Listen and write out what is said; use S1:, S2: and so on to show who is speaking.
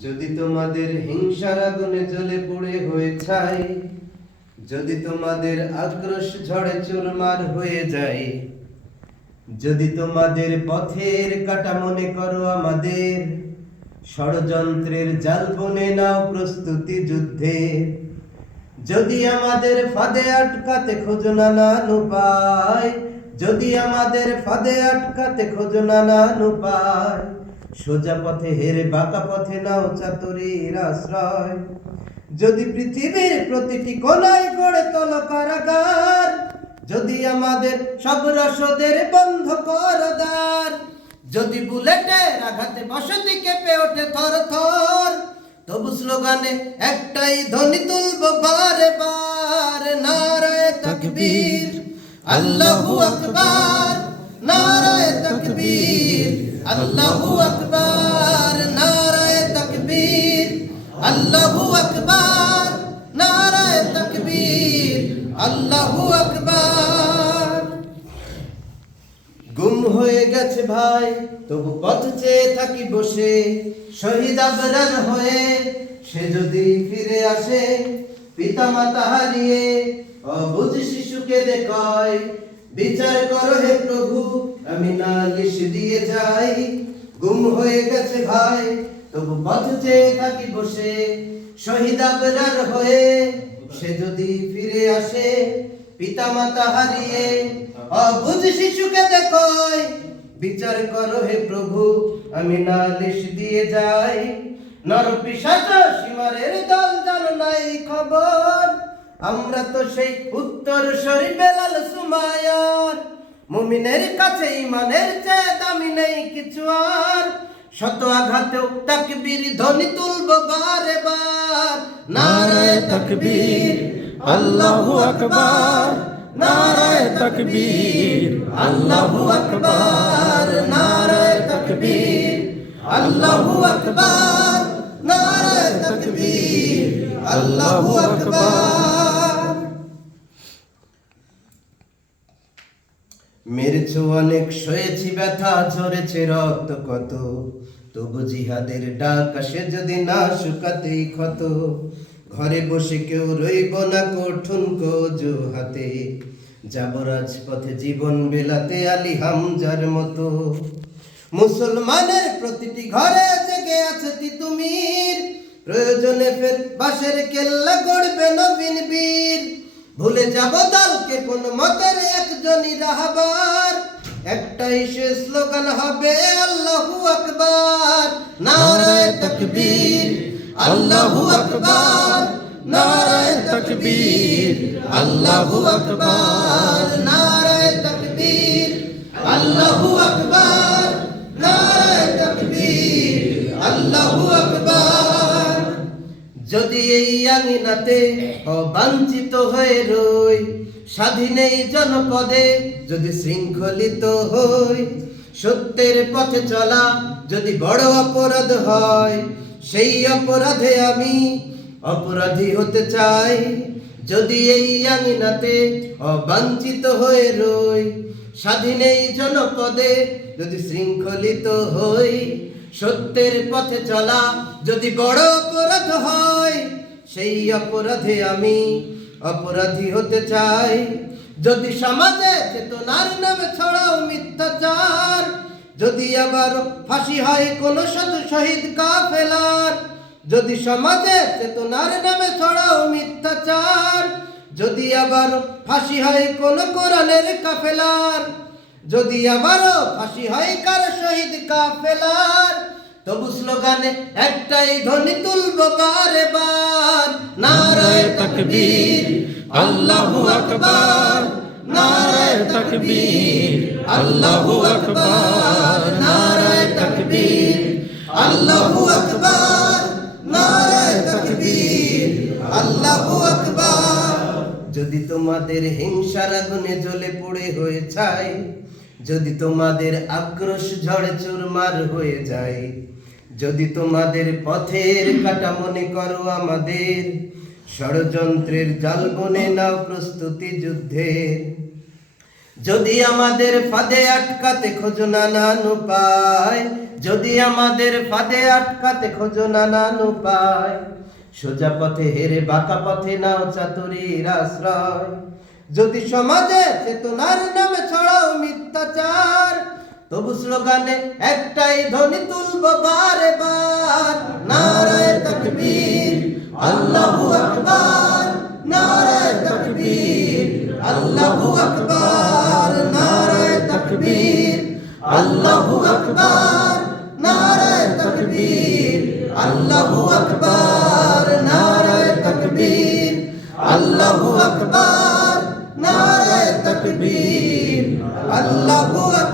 S1: যদি তোমাদের হিংসার আগুনে জ্বলে পড়ে হয়ে ছাই যদি তোমাদের আক্রোশ ঝড়ে চুরমার হয়ে যায়, যদি তোমাদের পথের কাটা মনে করো আমাদের, ষড়যন্ত্রের জাল বনে নাও প্রস্তুতি যুদ্ধে। যদি আমাদের ফাঁদে আটকাতে খোঁজো নানান উপায় যদি আমাদের ফাঁদে আটকাতে খোঁজো নানান উপায় সোজা পথে হেরে বাঁকা পথে নাও চাতুরীর আশ্রয়। যদি পৃথিবীর প্রতিটি কোনায় গড়ে তোলো কারাগার, যদি আমাদের সব রসদের বন্ধ কর দ্বার যদি বুলেটের আঘাতে বসতি কেঁপে ওঠে থর থর, তবু স্লোগানে একটাই ধ্বনি তুলবো বারে বার নারায় তকবীর, আল্লাহু আকবার, নারায় তকবীর। আল্লাহু আকবার, নারায় তকবীর। আল্লাহু আকবার, নারায় তকবীর। আল্লাহু আকবার। গুম হয়ে গেছে ভাই, তবু পথ চেয়ে থাকি বসে। শহীদ আবরার হয়ে সে যদি ফিরে আসে পিতা মাতা হারিয়ে অবুঝ শিশুকে দেখায় বিচার করো হে প্রভু, আমি নালিশ দিয়ে যাই। গুম হয়ে গেছে ভাই, তবু পথ চেয়ে থাকি বসে। শহীদ আবরার হয়ে, সে যদি ফিরে আসে পিতা মাতা হারিয়ে। অবুঝ শিশুকে দেখোই, বিচার করো হে প্রভু, আমি নালিশ দিয়ে যাই। নর পিসাচ সীমারের আমরা তো সেই উত্তর সরি বেলাল সুমায়ার। মুমিনের কাছে ইমানের চেয়ে দামি নেই কিছু আর। শত আঘাতেও তাকবীর ধ্বনি তুলবো বারে বার নারায় তাকবীর,
S2: আল্লাহু আকবার। নারায় তাকবীর,
S1: আল্লাহু আকবার। নারায় তাকবীর, আল্লাহু আকবার। নারায় তাকবীর, আল্লাহু আকবার। মেরেছ অনেক সয়েছি ব্যথা, ঝরেছে রক্ত কত? তবু জিহাদের ডাক আসে যদি না শুকাতেই ক্ষত। ঘরে বসে কেউ রইব না কঠুন কোজো হাতে যাব রাজপথে জীবন বেলাতে আলী হামজার মতো। মুসলমানের প্রতিটি ঘরে জেগে আছে তিতুমির। প্রয়োজনে ফের বাঁশের কেল্লা গড়বে নবীন বীর। ভুলে যাব দলকে কোন মতের রাহবার, একটাই সে স্লোগান হবে, আল্লাহু আকবার। নারায় তকবীর, আল্লাহু আকবার। নারায় তকবীর, আল্লাহু আকবার। নারায় তকবীর, আল্লাহু আকবার। যদি এই আঙিনাতে অবাঞ্ছিত হয়ে রই, স্বাধীন এই জনপদে যদি শৃঙ্খলিত হই, সত্যের পথে চলা যদি বড় অপরাধ হয়, সেই অপরাধে আমি অপরাধী হতে চাই। যদি এই আঙিনাতে অবাঞ্ছিত হয়ে রই, স্বাধীন এই জনপদে যদি শৃঙ্খলিত হই সত্যের পথে চলা যদি বড় অপরাধ হয়, সেই অপরাধে আমি অপরাধী হতে চাই। যদি সমাজে চেতনার নামে ছড়াও মিথ্যাচার, যদি আবার ফাঁসি হয় কোন শত শহীদ কাফেলার, যদি সমাজে চেতনার নামে ছড়াও মিথ্যাচার, যদি আবার ফাঁসি হয় কোন কোরআনের কাফেলার যদি আবারও ফাঁসি হয় কার শহীদ কাফেলার? তবু স্লোগানে একটাই ধ্বনি তুলব বারে বার নারায় তকবীর,
S2: আল্লাহু আকবার। নারায় তকবীর, আল্লাহু আকবার। নারায় তকবীর,
S1: আল্লাহু আকবার। যদি তোমাদের হিংসার আগুনে জ্বলে পড়ে হয়ে ছাই যদি তোমাদের আক্রোশ ঝড়ে চুরমার হয়ে যায়, যদি তোমাদের পথের কাটা মনে করো আমাদের, ষড়যন্ত্রের জাল বনে নাও প্রস্তুতি যুদ্ধের যদি আমাদের ফাঁদে আটকাতে খোঁজো নানান উপায়, যদি আমাদের ফাঁদে আটকাতে খোঁজো নানান উপায় সোজা পথে হেরে বাঁকা পথে নাও চাতুরীর আশ্রয়। যদি সমাজে চেতনার নামে ছড়াও মিথ্যাচার, তবু স্লোগানে একটাই ধ্বনি তুলব বারে বার নারায় তকবীর, আল্লাহু আকবার। নারায় তকবীর, আল্লাহু আকবার। নারায় তকবীর, আল্লাহু আকবার। আল্লাহু